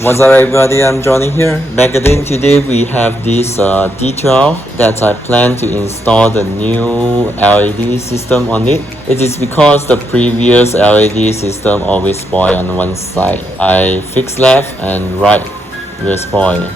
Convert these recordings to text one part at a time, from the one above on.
What's up everybody, I'm Johnny here. Back again, today we have this D12 that I plan to install the new LED system on it. It is because the previous LED system always spoil on one side. I fix left and right will spoil.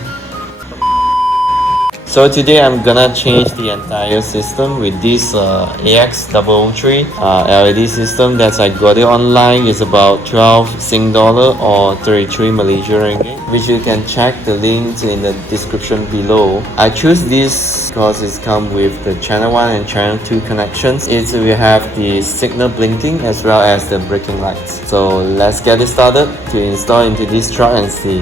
So today I'm gonna change the entire system with this AX-003 LED system that I got it online. Is about 12 Sing dollar or 33 Malaysian ringgit, which you can check the links in the description below. I choose this because it's come with the channel 1 and channel 2 connections. It will have the signal blinking as well as the braking lights. So let's get it started to install into this truck and see.